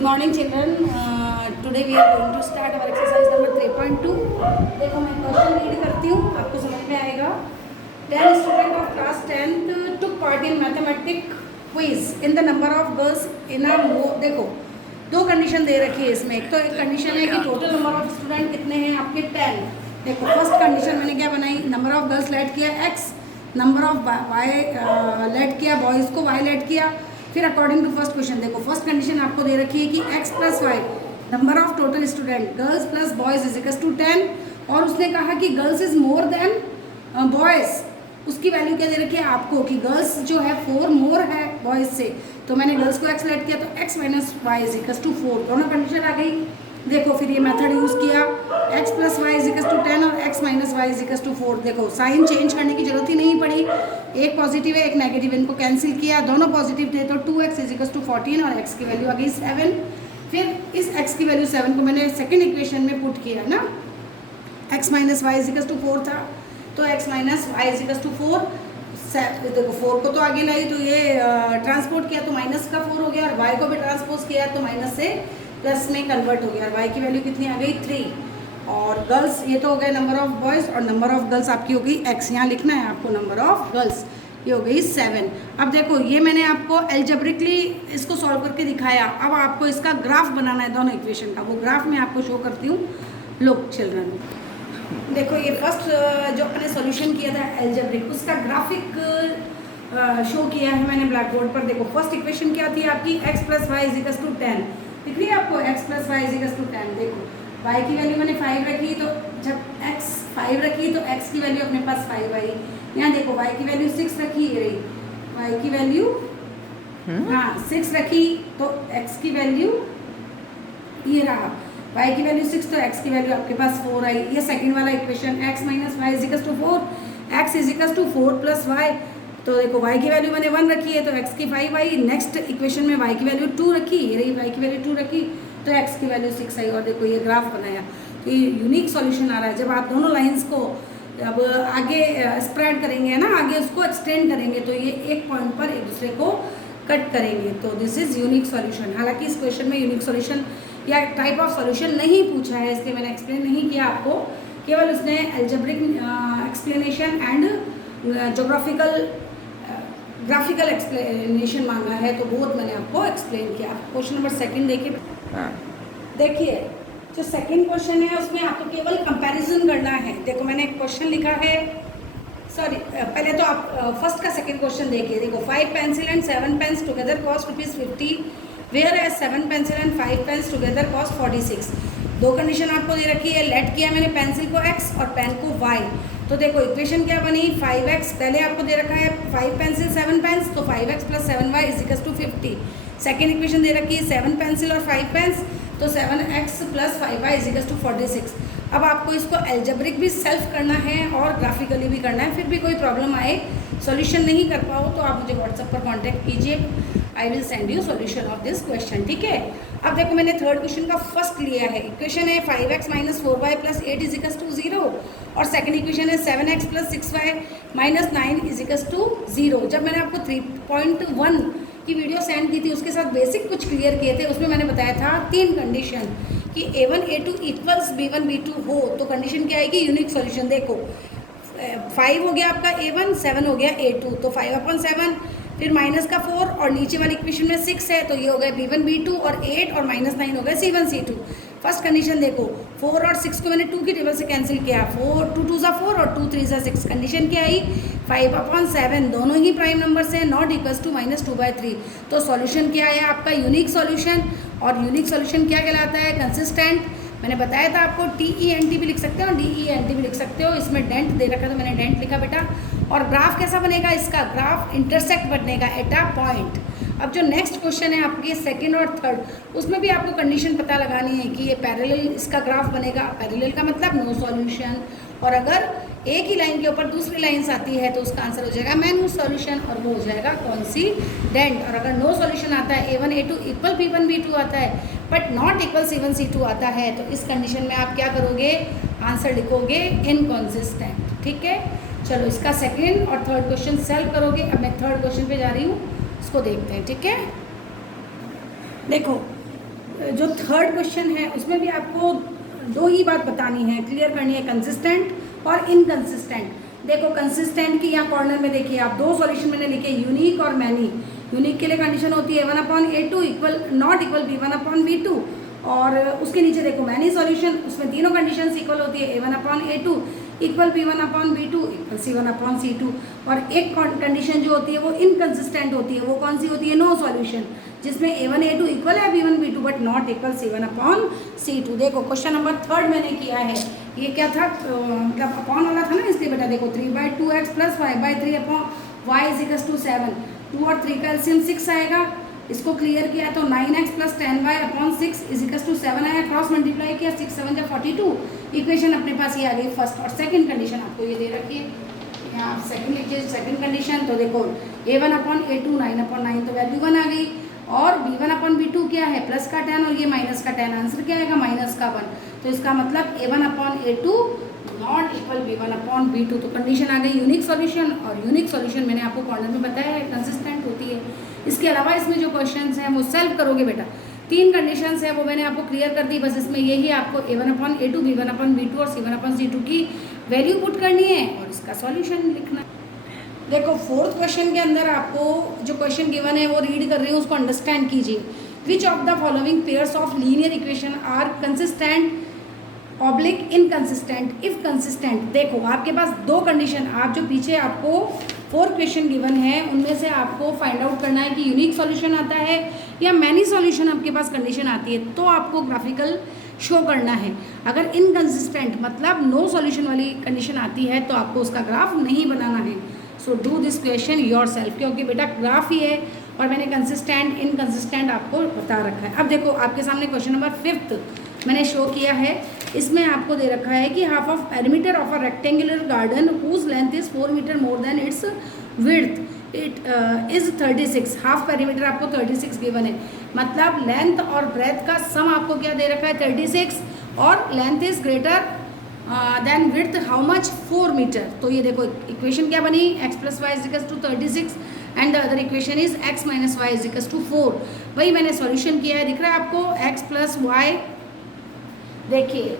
Good morning children. Today we are going to start our exercise number 3.2. देखो मैं question read करती हूँ, आपको समझ में आएगा. 10 students of class 10th took part in mathematics quiz in the number of girls in a देखो दो कंडीशन दे रखी है इसमें. एक तो एक कंडीशन है कि टोटल नंबर ऑफ स्टूडेंट कितने हैं आपके 10. देखो फर्स्ट कंडीशन मैंने क्या बनाई, नंबर ऑफ गर्ल्स लेट किया x, number of Y let किया, बॉयज़ को y लेट किया. फिर अकॉर्डिंग टू फर्स्ट क्वेश्चन देखो फर्स्ट कंडीशन आपको दे रखी है कि x plus Y number of total student girls plus boys is equals to 10. और उसने कहा कि girls is more than boys. उसकी वैल्यू क्या दे रखी है आपको कि गर्ल्स जो है 4 मोर है बॉयज़ से. तो मैंने गर्ल्स को x लेट किया तो x minus Y is equals to 4. दोनों कंडीशन आ गई. देखो फिर ये मेथड यूज़ किया x plus Y is equals to 10 और x minus Y is equals to 4. देखो साइन चेंज करने की जरूरत ही नहीं पड़ी. एक पॉजिटिव है एक नेगेटिव, इनको कैंसिल किया, दोनों पॉजिटिव थे तो 2x इज इक्वल्स टू 14 और x की वैल्यू आ गई 7. फिर इस x की वैल्यू 7 को मैंने सेकेंड इक्वेशन में पुट किया ना, x minus Y is equals to 4 था तो x minus Y is equals to 4. देखो 4 को तो आगे लाई तो ये ट्रांसपोर्ट किया तो माइनस का 4 हो गया और y को भी ट्रांसपोज किया तो माइनस से प्लस में कन्वर्ट हो गया और y की वैल्यू कितनी आ गई 3. और गर्ल्स ये तो हो गए नंबर ऑफ बॉयज़ और नंबर ऑफ गर्ल्स आपकी हो गई x. यहाँ लिखना है आपको नंबर ऑफ गर्ल्स, ये हो गई 7. अब देखो ये मैंने आपको एल्जेब्रिकली इसको सॉल्व करके दिखाया. अब आपको इसका ग्राफ बनाना है दोनों इक्वेशन का. वो ग्राफ मैं आपको शो करती हूँ. लुक चिल्ड्रन देखो ये फर्स्ट जो अपने सॉल्यूशन किया था एल्जेब्रिक उसका ग्राफिक शो किया है मैंने ब्लैक बोर्ड पर. देखो फर्स्ट इक्वेशन क्या थी आपकी x plus Y is equals to 10. दिख रही है आपको x plus Y is equals to 10. देखो y की वैल्यू मैंने 5 रखी तो जब x 5 रखी तो x की वैल्यू अपने पास 5 आई. यहाँ देखो y की वैल्यू 6 रखी, ये रही y की वैल्यू हाँ 6 रखी तो x की वैल्यू ये रहा. y की वैल्यू 6 तो x की वैल्यू आपके पास 4 आई. ये सेकंड वाला equation x minus Y is equals to 4, x is equals to 4 plus Y. तो देखो y की वैल्यू मैंने 1 रखी है तो x की 5 आई. नेक्स्ट इक्वेशन में y की वैल्यू 2 रखी, ये रही y की वैल्यू 2 रखी तो x की वैल्यू 6 आई. और देखो ये ग्राफ बनाया तो ये यूनिक सॉल्यूशन आ रहा है. जब आप दोनों लाइंस को अब आगे स्प्रेड करेंगे ना, आगे उसको एक्सटेंड करेंगे तो ये एक पॉइंट पर एक दूसरे को कट करेंगे. तो दिस इज यूनिक सॉल्यूशन. हालांकि इस क्वेश्चन में यूनिक सॉल्यूशन या टाइप ऑफ सॉल्यूशन नहीं पूछा है इसलिए मैंने एक्सप्लेन नहीं किया आपको. केवल उसने algebraic explanation and geographical graphical explanation मांगा है तो बहुत मैंने आपको एक्सप्लेन किया. क्वेश्चन नंबर सेकंड देखिए जो सेकंड क्वेश्चन है उसमें आपको केवल कंपैरिजन करना है. देखो मैंने एक क्वेश्चन लिखा है, सॉरी पहले तो आप फर्स्ट का सेकंड क्वेश्चन देखिए. देखो 5 pencil and 7 pens together cost ₹50 whereas 7 pencil and 5 pens together cost 46. दो कंडीशन आपको दे रखी है. लेट किया मैंने पेंसिल को x और पेन को y. तो देखो इक्वेशन क्या बनी 5x, पहले आपको दे रखा है 5 पेंसिल 7 पेन्स तो 5x plus 7y is equals to 50. Second equation दे रखी है 7 पेंसिल और 5 पेन्स तो 7x plus 5y is equals to 46. अब आपको इसको एल्जेब्रिक भी सेल्फ करना है और ग्राफिकली भी करना है. फिर भी कोई प्रॉब्लम आए, सॉल्यूशन नहीं कर पाओ तो आप मुझे व्हाट्सएप पर कांटेक्ट कीजिए. I will send you solution of this question. ठीक है. अब देखो मैंने थर्ड क्वेश्चन का फर्स्ट लिया है. इक्वेशन है 5x minus 4y plus 8 is equals to 0 और सेकंड इक्वेशन है 7x plus 6y minus 9 is equals to 0. जब मैंने आपको 3.1 की वीडियो सेंड की थी उसके साथ बेसिक कुछ क्लियर किए थे. उसमें मैंने बताया था 3 कंडीशन कि A1 A2 equals B1 B2 हो तो कंडीशन क्या आएगी यूनिक सॉल्यूशन. देखो 5 हो गया आपका A1, 7 हो गया A2 तो 5/7 फिर माइनस का 4 और नीचे वाली इक्वेशन में 6 है तो ये हो गया B1 B2 और 8 और माइनस 9 हो गया C1 C2. फर्स्ट कंडीशन देखो 4 और 6 को मैंने 2 की टेबल से कैंसिल किया. 2 2 ज़ा 4 और 2 3 ज़ा 6. कंडीशन क्या आई 5/7 दोनों ही प्राइम नंबर से नॉट इक्वल्स टू -2/3. तो सॉल्यूशन क्या है आपका यूनिक सॉल्यूशन. और यूनिक सॉल्यूशन क्या कहलाता है कंसिस्टेंट. मैंने बताया था आपको TENT भी लिख सकते हो DENT भी लिख सकते हो. इसमें डेंट दे रखा तो मैंने डेंट लिखा बेटा. और ग्राफ कैसा बनेगा इसका, ग्राफ इंटरसेक्ट बनेगा एट अ पॉइंट. अब जो नेक्स्ट क्वेश्चन है आपके सेकंड और थर्ड उसमें भी आपको कंडीशन पता लगानी है कि ये पैरेलल इसका ग्राफ बनेगा. पैरेलल का मतलब नो सॉल्यूशन. और अगर एक ही लाइन के ऊपर दूसरी लाइन्स आती है तो उसका आंसर हो जाएगा मैन्यू सॉल्यूशन और वो हो जाएगा कौन सी डेंट. और अगर नो सॉल्यूशन आता है A1 A2 equal B1 B2 आता है but not equal C1 C2 आता है तो इस कंडीशन में आप क्या करोगे, आंसर लिखोगे इनकॉन्सिस्टेंट. ठीक है. चलो इसका सेकेंड और थर्ड क्वेश्चन सॉल्व करोगे. अब मैं थर्ड क्वेश्चन पे जा रही हूँ, उसको देखते हैं. ठीक है. देखो जो थर्ड क्वेश्चन है उसमें भी आपको दो ही बात बतानी है, क्लियर करनी है, कंसिस्टेंट और इनकंसिस्टेंट। देखो कंसिस्टेंट की यहाँ कॉर्नर में देखिए आप दो सॉल्यूशन मैंने लिखे, यूनिक और मैनी। यूनिक के लिए कंडीशन होती है 1/A2 equal not equal B1/V2, और उसके नीचे देखो मैनी सॉल्यूशन, उसमें तीनों कंडीशंस इक्वल होती है, A1/A2 equal B1/B2 equal C1/C2। और एक कंडीशन जो होती है वो इनकंसिस्टेंट होती है, वो कौन सी होती है? नो सॉल्यूशन, जिसमें A1A2 इक्वल है B1B2 but not equal C1/C2। देखो क्वेश्चन नंबर थर्ड मैंने किया है, ये क्या था, मतलब अपॉन वाला था ना, इसलिए बेटा देखो 3/2x plus 5/3 upon y is equal to 7। 2 और 3 का एलसीएम 6 आएगा, इसको क्लियर किया तो 9x plus 10y upon 6 is equal to 7 आया, क्रॉस मल्टीप्लाई किया 6 7 जा 42। इक्वेशन अपने पास ये आ गई फर्स्ट। और सेकंड कंडीशन आपको ये दे रखी है, यहाँ आप सेकंड लिखिए सेकंड कंडीशन। तो देखो A1/A2 9/9 तो वैल्यू 1 आ गई, और B1/B2 क्या है? प्लस का 10 और ये माइनस का 10, आंसर क्या आएगा? माइनस का 1। तो इसका मतलब A1/A2 नॉट इक्वल B1/B2। तो कंडीशन आ गई यूनिक सॉल्यूशन, और यूनिक सॉल्यूशन मैंने आपको कॉर्नर में बताया है कंसिस्टेंट होती है। इसके अलावा इसमें जो क्वेश्चंस हैं वो सेल्फ करोगे बेटा, 3 कंडीशंस है वो मैंने आपको क्लियर कर दी, बस इसमें यही आपको A1/A2 B1/B2 और C1/C2 की वैल्यू पुट करनी है और इसका सॉल्यूशन लिखना। देखो फोर्थ क्वेश्चन के अंदर आपको जो क्वेश्चन गिवन है वो रीड कर रही हूँ, उसको अंडरस्टैंड कीजिए। Which of the following pairs of linear equation are consistent oblique inconsistent if consistent. देखो आपके पास दो कंडीशन, आप जो पीछे आपको 4 क्वेश्चन गिवन है उनमें से आपको फाइंड आउट करना है कि यूनिक सॉल्यूशन आता है या मैनी सॉल्यूशन आपके पास कंडीशन आती है, तो आपको ग्राफिकल शो करना है। अगर इनकंसिस्टेंट मतलब नो सॉल्यूशन वाली कंडीशन आती है तो आपको उसका ग्राफ नहीं बनाना है। So do this question your self, क्योंकि बेटा ग्राफ ही है और मैंने कंसिस्टेंट इनकंसिस्टेंट आपको बता रखा है। अब देखो आपके सामने क्वेश्चन नंबर 5 मैंने शो किया है, इसमें आपको दे रखा है कि half of perimeter of a rectangular garden whose length is 4 metre more than its width it is 36। Half perimeter आपको 36 गिवन है, मतलब लेंथ और ब्रेथ का सम आपको क्या दे रखा है 36, और length is greater than width how much 4 metre. तो ये देखो इक्वेशन क्या बनी, x plus Y is equal to 36 and the other equation is x minus Y is equal to 4। वही मैंने सॉल्यूशन किया है, दिख रहा है आपको x प्लस वाई, देखिए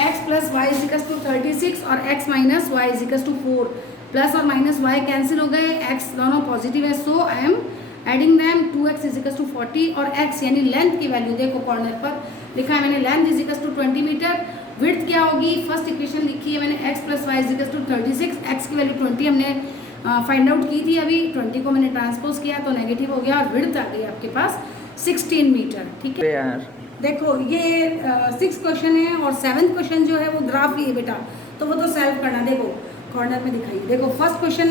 x plus Y is equal to 36 और x minus Y is equal to 4। Plus और माइनस y कैंसिल हो गए, x दोनों पॉजिटिव है, so I am adding them 2x is equal to 40 और x यानी length की वैल्यू देखो कॉर्नर पर लिखा है मैंने, length is equal to 20 metre. Width क्या होगी, फर्स्ट इक्वेशन लिखी है मैंने x plus Y is equal to 36, x की वैल्यू 20 हमने फाइंड आउट की थी अभी, 20 को मैंने ट्रांसपोज किया तो नेगेटिव हो गया और विड्थ आ गई आपके पास 16 मीटर। ठीक है यार, देखो ये 6 क्वेश्चन है और 7th क्वेश्चन जो है वो ग्राफ ही है बेटा, तो वो तो सॉल्व करना। देखो कॉर्नर में दिखाइए, देखो फर्स्ट क्वेश्चन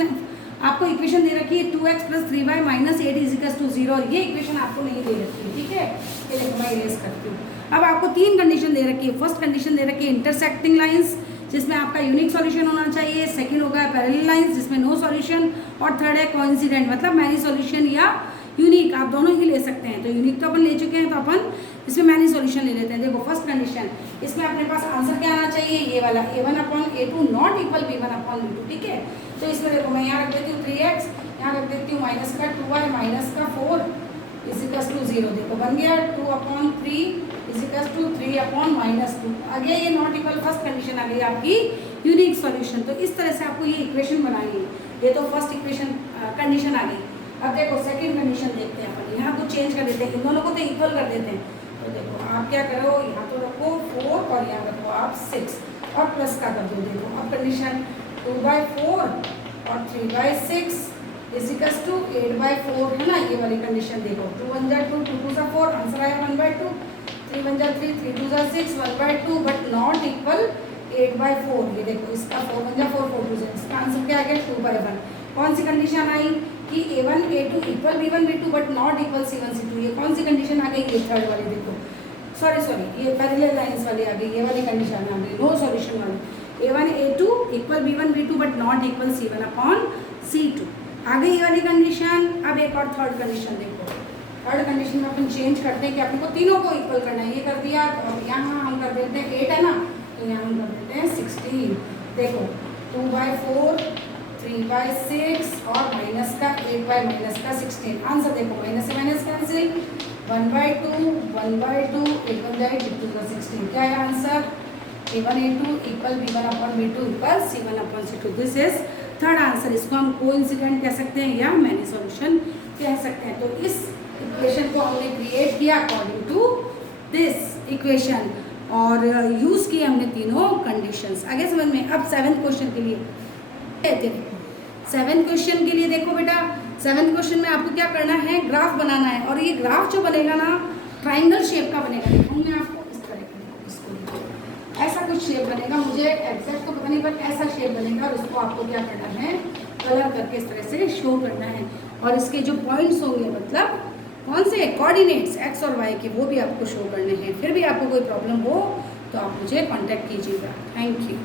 आपको इक्वेशन दे रखी है 2x plus 3y minus 8 is equal to 0, और ये इक्वेशन आपको नहीं दे रखी है। ठीक है, ये देखो मैं इरेज करती हूँ। अब आपको 3 कंडीशन दे रखी है, फर्स्ट कंडीशन दे रखी है इंटरसेक्टिंग लाइंस जिसमें आपका यूनिक सॉल्यूशन होना चाहिए, सेकंड होगा पैरेलल लाइंस जिसमें नो सॉल्यूशन, और थर्ड है कोइंसिडेंट मतलब मैनी सॉल्यूशन या यूनिक, आप दोनों ही ले सकते हैं। तो यूनिक तो अपन ले चुके हैं तो अपन इसमें मैनी सॉल्यूशन ले लेते हैं। देखो फर्स्ट कंडीशन, इसमें अपने पास आंसर क्या आना चाहिए, ये वाला A1/A2 नॉट इक्वल B1/B2। ठीक है, तो इसमें देखो मैं यहाँ रख देती हूँ 3x, यहाँ रख देती हूँ माइनस का 2y माइनस का 4 इज इक्वल टू 0। देखो बन गया 2/3 इज इक्वल टू 3/-2 आ गया, ये नॉट इक्वल फर्स्ट कंडीशन आ गई आपकी यूनिक सॉल्यूशन। तो इस तरह से आपको ये इक्वेशन बनानी है, ये तो फर्स्ट इक्वेशन कंडीशन आ गई। अब देखो सेकंड कंडीशन देखते हैं अपन, यहाँ को चेंज कर देते हैं, इन दोनों को तो इक्वल कर देते हैं। तो देखो आप क्या करो, यहाँ तो रखो 4 और यहाँ रखो आप 6 और प्लस का कर दो। देखो अब कंडीशन 2/4 और 3/6 इज इक्वल टू 8/4 है ना, ये वाली कंडीशन देखो 2 1 जा 2 2 2 जा 4, आंसर आया 1/2, 3 1 जा 3 3 2 जा 6 1/2 बट नॉट इक्वल 8/4। ये देखो इसका 4 1 जा 4 4 2 जा, इसका आंसर क्या आ गया 2/1। कौन सी कंडीशन आई कि A1/A2 equal B1/B2 but not equal C1/C2, ये कौन सी कंडीशन आ गई, ये थर्ड वाली देखो, सॉरी ये पैरेलल लाइंस वाली आ गई, ये वाली कंडीशन आ गई नो सॉल्यूशन वाली। A1/A2 equal B1/B2 but not equal C1/C2 आ गई ये वाली कंडीशन। अब एक और थर्ड कंडीशन देखो, थर्ड कंडीशन में अपन चेंज करते हैं कि अपने को तीनों को इक्वल करना है, ये कर दिया और यहाँ हम कर देते हैं 8 है ना, तो यहाँ हम कर देते हैं 16। देखो 2/4 3/6 और माइनस का 8/-16, आंसर देखो माइनस से माइनस कैंसिल, 1/2 1/2 8 1 8 2 16। क्या है answer? A1 A2 equal B1/B2 equal C1/C2। This is third answer. इसको हम कोइंसिडेंट कह सकते हैं या मैनी सॉल्यूशन कह सकते हैं। तो इस इक्वेशन को हमने क्रिएट किया अकॉर्डिंग टू दिस इक्वेशन और यूज़ किए हमने तीनों कंडीशंस। आगे समझ में। अब 7th क्वेश्चन के लिए 7th क्वेश्चन के लिए देखो बेटा, 7th क्वेश्चन में आपको क्या करना है? ग्राफ बनाना है। और ये ग्राफ जो बनेगा ना ट्राइंगल शेप का बनेगा। देखूँगी मैं आपको इस तरह का, इसको ऐसा कुछ शेप बनेगा। मुझे एग्जैक्ट तो पता नहीं पर ऐसा शेप बनेगा और उसको आपको क्या करना है? कलर करके इस तरह से शो करना है। और इसके जो पॉइंट्स होंगे मतलब कौन से कोऑर्डिनेट्स एक्स और वाई के, वो भी आपको शो करने हैं। फिर भी आपको कोई प्रॉब्लम हो तो आप मुझे कांटेक्ट कीजिएगा। Thank you.